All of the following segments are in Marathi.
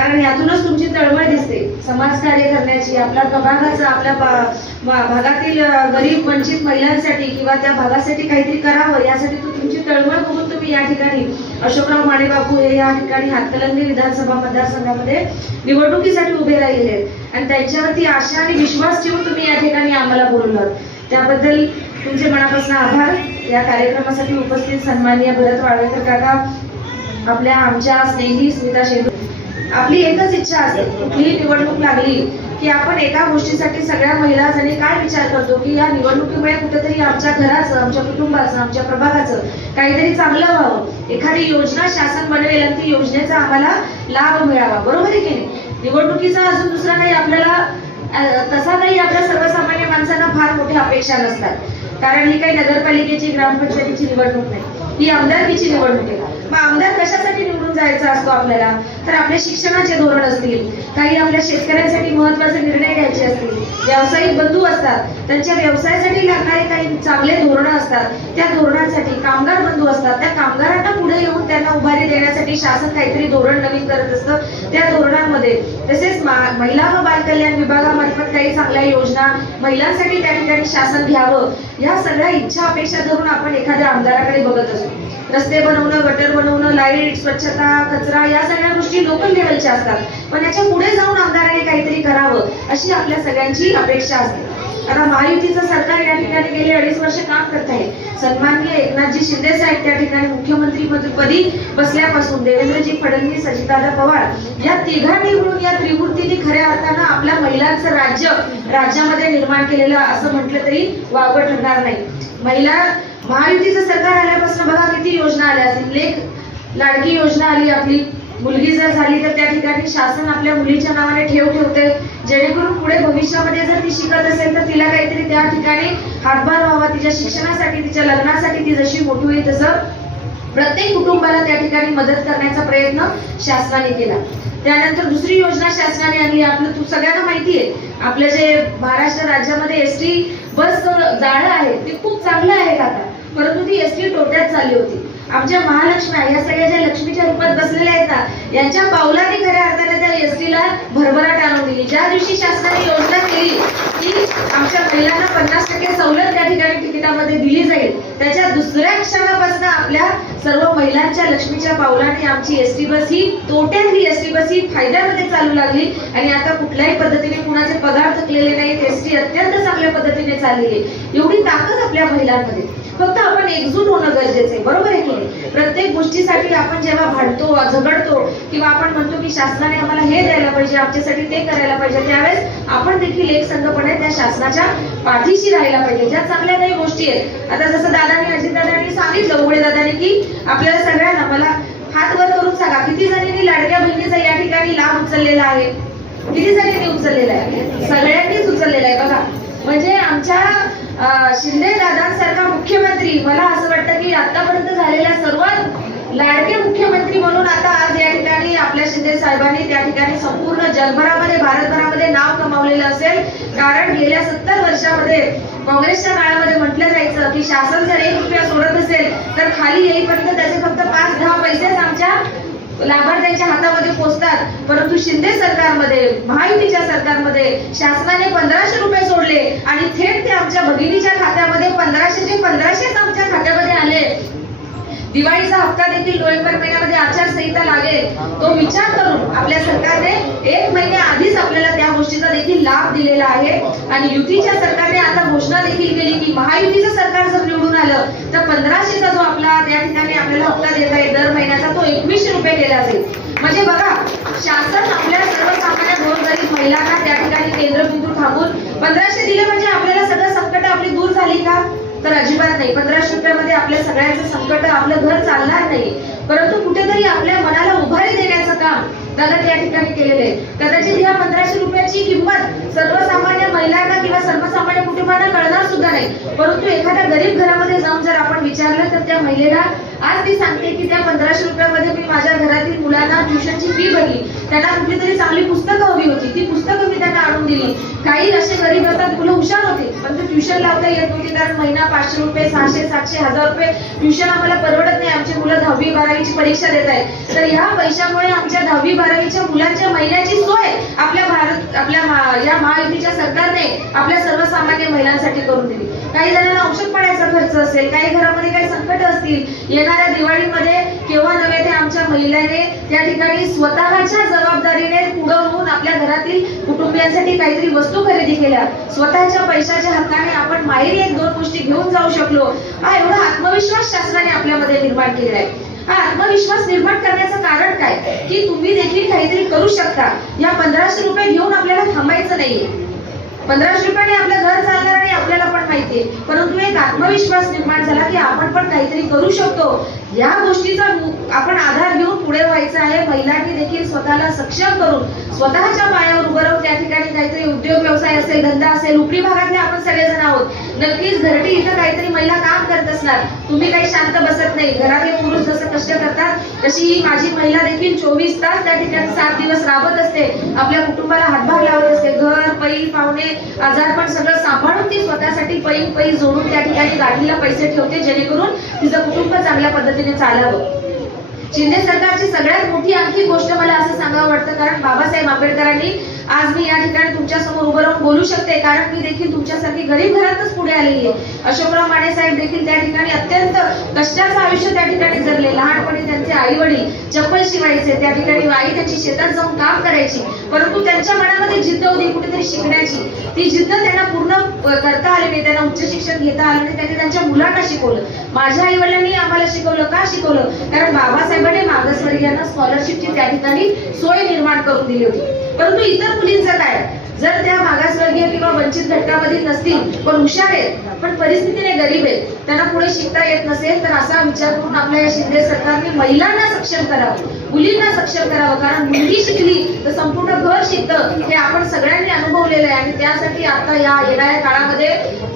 कारण यातूनच तुमची तळमळ दिसते समाजकार्य करण्याची, आपल्या प्रभागाचं, आपल्या भागातील गरीब वंचित महिलांसाठी किंवा त्या भागासाठी काहीतरी करावं यासाठी तुमची तळमळ बघून तुम्ही या ठिकाणी अशोकराव माने बापू हे या ठिकाणी हातकणंगले विधानसभा मतदारसंघामध्ये निवडणुकीसाठी उभे राहिलेले आहेत आणि त्यांच्यावरती आशा आणि विश्वास ठेवून तुम्ही या ठिकाणी आम्हाला बोलवलं, त्याबद्दल तुमचे मनापासून आभार। या कार्यक्रमासाठी उपस्थित सन्माननीय भरत वाळवेकर काका, आपल्या आमच्या स्नेही स्मिता शेंडू, आपली एकच इच्छा असते कुठलीही निवडणूक लागली की आपण एका गोष्टीसाठी सगळ्या महिला जणी काय विचार करतो की या निवडणुकीमुळे कुठेतरी आमच्या घराचं, आमच्या कुटुंबाचं, आमच्या प्रभागाचं काहीतरी चांगलं व्हावं, एखादी योजना शासन बनवेल आणि ती योजनेचा आम्हाला लाभ मिळावा, बरोबर आहे की नाही। निवडणुकीचा अजून दुसरा काही आपल्याला तसा काही आपल्या सर्वसामान्य माणसांना फार मोठ्या अपेक्षा नसतात, कारण ही काही नगरपालिकेची ग्रामपंचायतीची निवडणूक नाही, ही आमदारकीची निवडणूक आहे। मग आमदार कशासाठी निवडून जायचा असतो आपल्याला, तर आपल्या शिक्षणाचे धोरण असतील, काही आपल्या शेतकऱ्यांसाठी महत्त्वाचे निर्णय घ्यायचे असतील, व्यावसायिक बंधू असतात त्यांच्या व्यवसायासाठी लागणारे काही चांगले धोरणं असतात, त्या धोरणांसाठी कामगार बंधू असतात, त्या कामगारांना पुढे येऊन त्यांना उभारी देण्यासाठी शासन काहीतरी धोरण नवीन करत असतं। त्या धोरणांमध्ये तसेच महिला व बालकल्याण विभागामार्फत काही चांगल्या योजना महिलांसाठी त्या ठिकाणी शासन घ्यावं, या सगळ्या इच्छा अपेक्षा धरून आपण एखाद्या आमदाराकडे बघत असतो। रस्ते बनवणं, गटर बनवणं, लाईट, स्वच्छता, कचरा या सगळ्या गोष्टी लोकल लेवलच्या असतात, पण याच्या पुढे जाऊन आमदाराने काहीतरी करावं अशी आपल्या सगळ्यांची अपेक्षा असते। आता महायुतीचं सरकार या ठिकाणी गेले 2.5 वर्ष काम करत आहे। सन्माननीय एकनाथजी शिंदे साहेब त्या ठिकाणी मुख्यमंत्रीपदी बसल्यापासून देवेंद्रजी फडणवीस, अजितदादा पवार या तिघांनी मिळून या त्रिमूर्तींनी खऱ्या अर्थानं आपल्या महिलांचं राज्यामध्ये निर्माण केलेलं असं म्हटलं तरी वावगं ठरणार नाही। महायुतीचं सरकार आल्यापासून बघा किती योजना आल्या असतील, लेख लाडकी योजना आली, आपली मुलगी जर झाली तर त्या ठिकाणी शासन आपल्या मुलीच्या नावाने ठेवते, जेणेकरून पुढे भविष्यामध्ये जर ती शिकत असेल तर तिला काहीतरी त्या ठिकाणी हातभार व्हावा, तिच्या शिक्षणासाठी, तिच्या लग्नासाठी ती जशी मोठी होईल तसं प्रत्येक कुटुंबाला त्या ठिकाणी मदत करण्याचा प्रयत्न शासनाने केला। त्यानंतर दुसरी योजना शासनाने आणली, आपलं सगळ्यांना माहिती आहे, आपलं जे महाराष्ट्र राज्यामध्ये एसटी बस जाळं आहे ते खूप चांगलं आहे आता, परंतु ती एसटी तोट्यात चालली होती। आमच्या महालक्ष्म्या या सगळ्या ज्या लक्ष्मीच्या रूपात बसलेल्या आहेत ना, यांच्या पावलाने खऱ्या अर्थाने त्या एसटीला भरभराट आणून दिली। ज्या दिवशी शासनाने योजना केली की आमच्या महिलांना 50% सवलत त्या ठिकाणी तिकिटामध्ये दिली जाईल, त्याच्या दुसऱ्या क्षणापासून आपल्या सर्व महिलांच्या लक्ष्मीच्या पावलाने आमची एसटी बस ही तोट्यातली एसटी बस ही फायद्यामध्ये चालू लागली आणि आता कुठल्याही पद्धतीने कुणाचे पगार थकलेले नाहीत, एसटी अत्यंत चांगल्या पद्धतीने चाललेली। एवढी ताकद आपल्या महिलांमध्ये, फक्त आपण एकजूट होणं गरजेचं आहे, बरोबर आहे की नाही। प्रत्येक गोष्टीसाठी आपण जेव्हा भांडतो, झगडतो किंवा आपण म्हणतो की शासनाने आम्हाला हे द्यायला पाहिजे, आमच्यासाठी ते करायला पाहिजे, त्यावेळेस आपण देखील एकसंघपणे त्या शासनाच्या पाठीशी राहायला पाहिजे। ज्या चांगल्या काही गोष्टी आहेत, आता जसं दादांनी, अजितदादांनी सांगितलं, उघडे दादांनी की आपल्याला सगळ्यांना, मला हात वर करून सांगा किती जणांनी लाडक्या बहिणीचा या ठिकाणी लाभ उचललेला आहे, किती जणांनी उचललेला आहे? सगळ्यांनीच उचललेला आहे बघा। म्हणजे आमच्या शिंदे दादांसारखा मुख्यमंत्री, मला असं वाटतं की आतापर्यंत झालेल्या सर्वात लाडके मुख्यमंत्री म्हणून आता आज या ठिकाणी आपल्या शिंदे साहेबांनी त्या ठिकाणी संपूर्ण जगभरामध्ये, भारतभरामध्ये नाव कमावलेलं असेल, कारण गेल्या 70 वर्षामध्ये काँग्रेसच्या काळामध्ये म्हटलं जायचं की शासन जर 1 रुपया सोडत असेल तर खाली येईपर्यंत त्याचे फक्त 5-10 पैसेच आमच्या लाभार्थ्यांच्या हातामध्ये पोहोचतात, परंतु शिंदे सरकारमध्ये, महायुतीच्या सरकारमध्ये शासनाने 1500 रुपये सोडले आणि थेट ते आमच्या भगिनीच्या खात्यामध्ये 1500 आमच्या खात्यामध्ये आले। दिवाळीचा हप्ता देखील नोव्हेंबर महिन्यामध्ये आचारसंहिता लागेल तो विचार करून आपल्या सरकारने 1 महिन्या आधीच आपल्याला त्या गोष्टीचा देखील लाभ दिलेला आहे। आणि युतीच्या सरकारने आता घोषणा देखील केली की महायुतीचं सरकार जर निवडून आलं तर 1500चा जो आपला त्या ठिकाणी आपल्याला हप्ता देत आहे दर महिन्याचा, तो 2100 रुपये केला जाईल। म्हणजे बघा, शासन आपल्या सर्वसामान्य गोरगरीब महिलांना त्या ठिकाणी केंद्रबिंदू थांबून 1500 दिले म्हणजे आपल्याला सगळं संकट आपली दूर झाली का? तर अजिबात नाही। 1500 रुपयामध्ये आपल्या सगळ्यांचं संकट, आपलं घर चालणार नाही, परंतु कुठेतरी आपल्या मनाला उभारी देण्याचं काम दादा त्या ठिकाणी केलेलं आहे। कदाचित या 1500 रुपयाची किंमत सर्वसामान्य महिलांना किंवा सर्वसामान्य कुटुंबांना कळणार सुद्धा नाही, परंतु एखाद्या गरीब घरामध्ये जाऊन जर आपण विचारलं तर त्या महिलेला आज ती सांगते की त्या 1500 रुपयामध्ये मी माझ्या घरातील मुलांना ट्युशनची फी भरली, त्यांना कुठली तरी चांगली पुस्तकं हवी होती, ती पुस्तकं मी त्यांना आणून दिली. काही असे गरीब होतात, मुलं हुशार होते पण ते ट्युशन लावता येत नव्हती, कारण महिना 500 रुपये 600 700 1000 रुपये ट्युशन आम्हाला परवडत नाही. आमची मुलं 10वी 12वीची परीक्षा देत आहेत, तर ह्या पैशामुळे आमच्या 10वी 12वीच्या मुलांच्या महिन्याची सोय आपल्या या महायुतीच्या सरकारने आपल्या सर्वसामान्य महिलांसाठी करून दिली. काही जणांना औषध पाण्याचा खर्च असेल, काही घरामध्ये काही संकट असतील, येणाऱ्या दिवाळीमध्ये केव्हा नव्हे ते आमच्या महिलांनी त्या ठिकाणी स्वतःच्या जबाबदारीने पुढे होऊन आपल्या घरातील कुटुंबियांसाठी काहीतरी वस्तू खरेदी केल्या. स्वतःच्या पैशाच्या हक्काने आपण माहेरी 1-2 गोष्टी घेऊन जाऊ शकलो. हा एवढा आत्मविश्वास शासनाने आपल्यामध्ये निर्माण केलेला आहे. हा आत्मविश्वास निर्माण करण्याचं कारण काय की तुम्ही देखील काहीतरी करू शकता. या 1500 रुपये घेऊन आपल्याला थांबायचं नाहीये. 1500 रुपयाने आपलं घर चालणार आणि आपल्याला पण माहितीये, परंतु एक आत्मविश्वास निर्माण झाला की आपण पण काहीतरी करू शकतो. या गोष्टीचा आपण आधार घेऊन पुढे व्हायचं आहे. महिलांनी देखील स्वतःला सक्षम करून स्वतःच्या पायावर उभं राहून त्या ठिकाणी काहीतरी उद्योग व्यवसाय असेल, धंदा असेल. उपरी भागातले आपण सगळेजण आहोत. नक्कीच घरटी इथं काहीतरी महिला काम करत असणार. तुम्ही काही शांत बसत नाही. घरातले पुरुष जसं कष्ट करतात तशी ही माझी महिला देखील 24 तास त्या ठिकाणी 7 दिवस राबत असते. आपल्या कुटुंबाला हातभार लावत असते. घर, पै, पाहुणे, आजारपण सगळं सांभाळून ती स्वतःसाठी पै जोडून त्या ठिकाणी गाठीला पैसे ठेवते, जेणेकरून तिचं कुटुंब चांगल्या पद्धतीने चालावं. शिंदे सरकारची सगळ्यात मोठी आणखी गोष्ट मला असं सांगावं वाटतं, कारण बाबासाहेब आंबेडकरांनी आज मी या ठिकाणी तुमच्या समोर उभं राहून बोलू शकते, कारण मी देखील तुमच्यासारखी गरीब घरातच पुढे आलेली आहे. अशोकराव माने साहेब देखील त्या ठिकाणी अत्यंत कष्टाचं आयुष्य त्या ठिकाणी जगले. लहानपणी त्यांचे आई वडील चप्पल शिवायचे, त्या ठिकाणी आई त्यांची शेतात जाऊन काम करायची, परंतु त्यांच्या मनामध्ये जिद्द होती कुठेतरी शिकण्याची. ती जिद्द त्यांना पूर्ण करता आली नाही, त्यांना उच्च शिक्षण घेता आलं नाही. त्यांनी त्यांच्या मुलांना शिकवलं. माझ्या आई वडिलांनी आम्हाला शिकवलं. का शिकवलं? कारण बाबासाहेबांनी मागासवर्गीयांना स्कॉलरशिपची त्या ठिकाणी सोय निर्माण करून दिली होती. परंतु इतर मुलींचं काय? जर त्या मागासवर्गीय किंवा वंचित घटकामधील नसतील पण हुशार आहेत, पण परिस्थितीने गरीब आहेत, त्यांना पुढे शिकता येत नसेल, तर असा विचार करून आपल्या या शिंदे सरकारने महिलांना सक्षम करावं, मुलींना सक्षम करावं. कारण मुलगी शिकली तर संपूर्ण घर शिकतं, हे आपण सगळ्यांनी अनुभवलेलं आहे. आणि त्यासाठी आता या येणाऱ्या काळामध्ये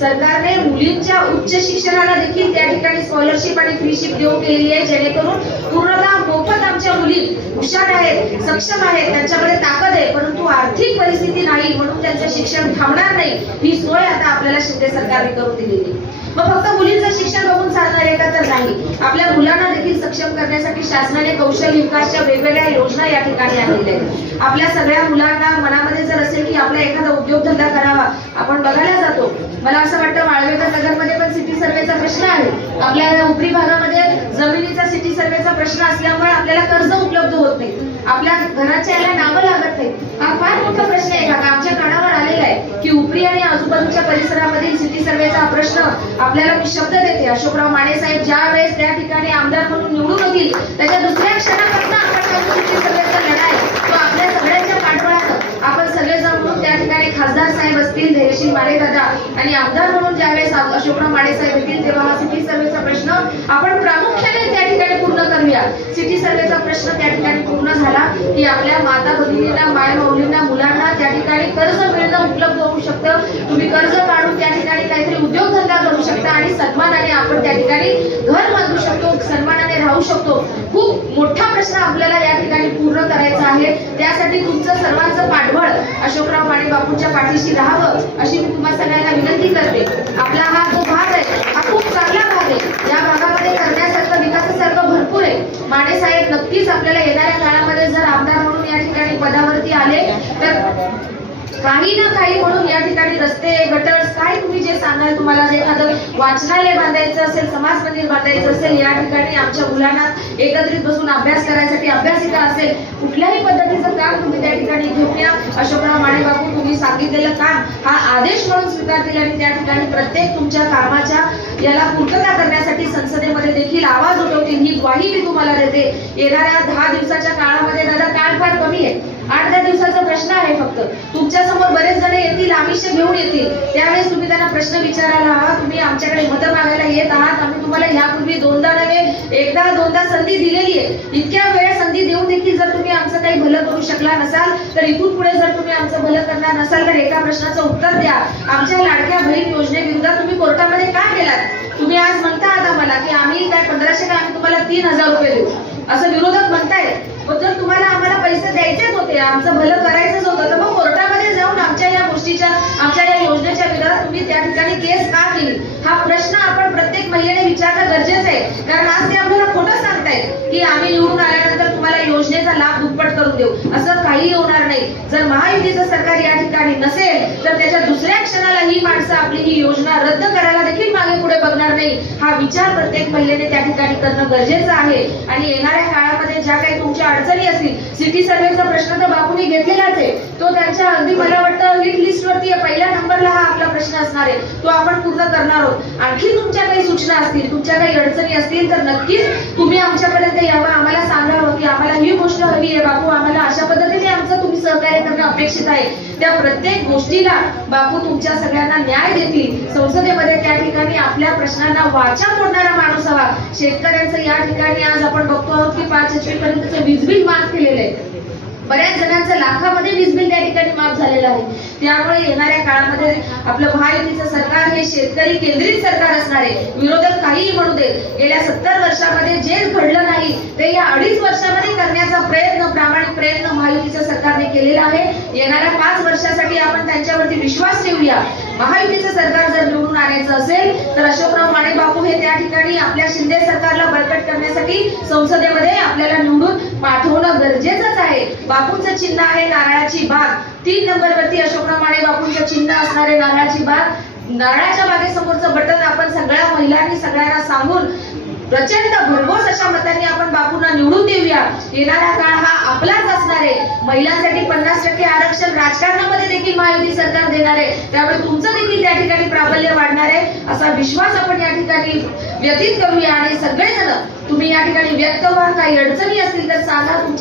सरकारने मुलींच्या उच्च शिक्षणाला देखील त्या ठिकाणी स्कॉलरशिप आणि फ्रीशिप देऊ केलेली आहे, जेणेकरून पूर्णतः मोफत आमच्या मुली हुशार आहेत, सक्षम आहेत, त्यांच्याकडे ताकद आहे, परंतु आर्थिक परिस्थिती नाही म्हणून त्यांचं शिक्षण थांबणार नाही. ही सोय आता आपल्याला शिंदे सरकारने करून दिलेली. मग फक्त मुलींचं शिक्षण बघून चालणार आहे का? तर नाही. आपल्या मुलांना देखील सक्षम करण्यासाठी शासनाने कौशल्य विकासच्या वेगवेगळ्या योजना या ठिकाणी आणलेल्या आहेत. आपल्या सगळ्या मुलांना मनामध्ये जर असेल की आपला एखादा उद्योगधंदा करावा, आपण बघायला जातो. मला असं वाटतं माळवेकर नगरमध्ये पण सिटी सर्वेचा प्रश्न आहे. आपल्या उपरी भागामध्ये जमिनीचा सिटी सर्वेचा प्रश्न असल्यामुळे आपल्याला कर्ज उपलब्ध होत नाही, आपल्या घराच्या याला नावं लागत नाही. हा फार मोठा प्रश्न आहे. का आमच्या कानावर आलेला आहे की उपरी आणि आजूबाजूच्या परिसरामधील सिटी सर्वेचा प्रश्न आपल्याला मी शब्द देते. अशोकराव माने साहेब ज्या वेळेस त्या ठिकाणी आमदार म्हणून निवडून होतील, त्याच्या दुसऱ्या क्षणापासून आपण सिटी सर्वेचा लढा आहे तो आपल्या सगळ्यांच्या पाठबळानं आपण सगळेजण म्हणून त्या ठिकाणी खासदार साहेब असतील, धैर्यशील माने दादा, आणि आमदार म्हणून ज्यावेळेस अशोकराव माने साहेब येतील, तेव्हा हा सिटी सर्वेचा प्रश्न आपण प्रामुख्याने त्या ठिकाणी पूर्ण करूया. सिटी सर्वेचा प्रश्न त्या ठिकाणी पूर्ण झाला की आपल्या माता भगिनींना, माय माऊलींना, मुलांना त्या ठिकाणी कर्ज मिळणं उपलब्ध होऊ शकतं. तुम्ही कर्ज काढून त्या ठिकाणी काहीतरी उद्योगधंदा करू शकता आणि सन्मानाने आपण त्या ठिकाणी घर बांधू शकतो, सन्मानाने राहू शकतो. खूप मोठा प्रश्न आपल्याला या ठिकाणी पूर्ण करायचा आहे. त्यासाठी तुमचं सर्वांचं पाठबळ अशोकराव माने बापूंच्या पाठीशी राहावं अशी मी तुम्हा सगळ्यांना विनंती करते. आपला हा जो भाग आहे हा खूप चांगला भाग आहे. या भागामध्ये करण्यासारखं, विकासासारखं भरपूर आहे. माने साहेब नक्कीच आपल्याला येणाऱ्या काळामध्ये जर आमदार म्हणून या ठिकाणी पदावरती आले तर काही ना काही म्हणून या ठिकाणी रस्ते, गटर्स, काय तुम्ही जे सांगाल, तुम्हाला जे एखादं वाचनालय बांधायचं असेल, समाज मंदिर बांधायचं असेल, या ठिकाणी आमच्या मुलांना एकत्रित बसून अभ्यास करायसाठी अभ्यासिका असेल, कुठल्याही पद्धतीचं काम तुम्ही त्या ठिकाणी घेऊन या. अशोकराव माने बापू तुम्ही सांगितलेलं काम हा आदेश म्हणून स्वीकारतील आणि त्या ठिकाणी प्रत्येक तुमच्या कामाच्या याला पूर्तता करण्यासाठी संसदेमध्ये देखील आवाज उठवतील. ही ग्वाही मी तुम्हाला देते. येणाऱ्या 10 दिवसाच्या काळामध्ये दादा काळ फार कमी आहे. 8-10 दिवसाचा प्रश्न आहे फक्त. तुमच्या समोर बरेच जण येतील, आमिष घेऊन येतील. त्यावेळेस तुम्ही त्यांना प्रश्न विचारायला हवा. तुम्ही आमच्याकडे मतं मागायला येत आहात. आम्ही तुम्हाला यापूर्वी 2दा नव्हे 1दा-2दा संधी दिलेली आहे. इतक्या वेळ संधी देऊन देखील जर तुम्ही आमचं काही भलं करू शकला नसाल, तर इथून पुढे जर तुम्ही आमचं भलं करणार नसाल, तर एका प्रश्नाचं उत्तर द्या. आमच्या लाडक्या बहीण योजनेविरुद्ध तुम्ही कोर्टामध्ये का गेलात? तुम्ही आज म्हणता आता मला की आम्ही काय 1500 काय आम्ही तुम्हाला 3000 रुपये देऊ असं विरोधक म्हणतायत. पण जर तुम्हाला आम्हाला पैसे द्यायचेच होते, आमचं भलं करायचंच होतं, तर मग कोर्टामध्ये जाऊन आमच्या या गोष्टीच्या आमच्या या योजनेच्या विरोधात तुम्ही त्या ठिकाणी केस का केली हा प्रश्न आपण प्रत्येक महिलेने विचारणं गरजेचं आहे. कारण आज ते आपल्याला खोटं सांगतायत की आम्ही निवडून आल्यानंतर तुम्हाला योजनेचा लाभ दुप्पट करून देऊ, असं काही होणार नाही. जर महायुतीचं सरकार या ठिकाणी नसेल तर त्याच्या दुसऱ्या क्षणाला ही माणसं आपली ही योजना रद्द करायला देखील मागे पुढे बघणार नाही. हा विचार प्रत्येक महिलेने त्या ठिकाणी करणं गरजेचं आहे. आणि येणाऱ्या काळामध्ये ज्या काही तुमच्या अडचणी असतील, सिटी सर्वेचा प्रश्न तर बापूंनी घेतलेलाच आहे, तो त्यांच्या अगदी मला वाटतं हिट लिस्टवरती पहिल्या नंबरला हा आपला प्रश्न असणार आहे, तो आपण पूर्ण करणार आहोत. आणखी तुमच्या काही सूचना असतील, तुमच्या काही अडचणी असतील तर नक्कीच तुम्ही आमच्यापर्यंत यावं, आम्हाला सांगावं की आम्हाला ही गोष्ट हवी आहे बापू, आम्हाला अशा पद्धतीने आमचं तुम्ही सहकार्य करणं अपेक्षित आहे. त्या प्रत्येक गोष्टीला बापू तुमच्या सगळ्यांना न्याय देतील. संसदेमध्ये त्या ठिकाणी आपल्या प्रश्नांना वाचा फोडणारा माणूस हवा. शेतकऱ्यांचं या ठिकाणी आज आपण बघतो आहोत की 5 HP पर्यंतचं वीज बिल माफ केलेलं आहे. बऱ्याच जणांचं लाखामध्ये वीज बिल त्या ठिकाणी माफ झालेलं आहे. त्यामुळे येणाऱ्या काळामध्ये आपलं महायुतीचं सरकार हे शेतकरी केंद्रित सरकार असणार आहे. विरोधक काहीही म्हणू देत, गेल्या 70 वर्षामध्ये जे घडलं नाही ते या 2.5 वर्षामध्ये करण्याचा प्रयत्न, प्रामाणिक प्रयत्न महायुतीच्या सरकारने केलेला आहे. येणाऱ्या 5 वर्षासाठी आपण त्यांच्यावरती विश्वास ठेवूया. महायुतीचं सरकार जर निवडून आणायचं असेल तर अशोकराव माने बापू हे त्या ठिकाणी आपल्या शिंदे सरकारला बळकट करण्यासाठी संसदेमध्ये आपल्याला निवडून पाठवणं गरजेचंच आहे. बापूंचं चिन्ह आहे नारळाची बाग. 3 नंबरवरती अशोकराव माने बापूंचं चिन्ह असणारे नारळाची बाग. नारळाच्या बागेसमोरचं बटन आपण सगळ्या महिलांनी सगळ्यांना सांगून प्रचंड भरघोस अशा मतांनी आपण बापूंना निवडून देऊया. येणारा काळ हा आपलाच असणार आहे. महिलांसाठी 50% आरक्षण राजकारणामध्ये देखील महायुती सरकार देणार आहे. त्यामुळे तुमचं देखील त्या ठिकाणी प्राबल्य वाढणार आहे असा विश्वास आपण या ठिकाणी व्यतीत करूया. आणि सगळेजण तुम्ही या ठिकाणी व्यक्त व्हा. काही अडचणी असतील तर सांगा. तुमच्या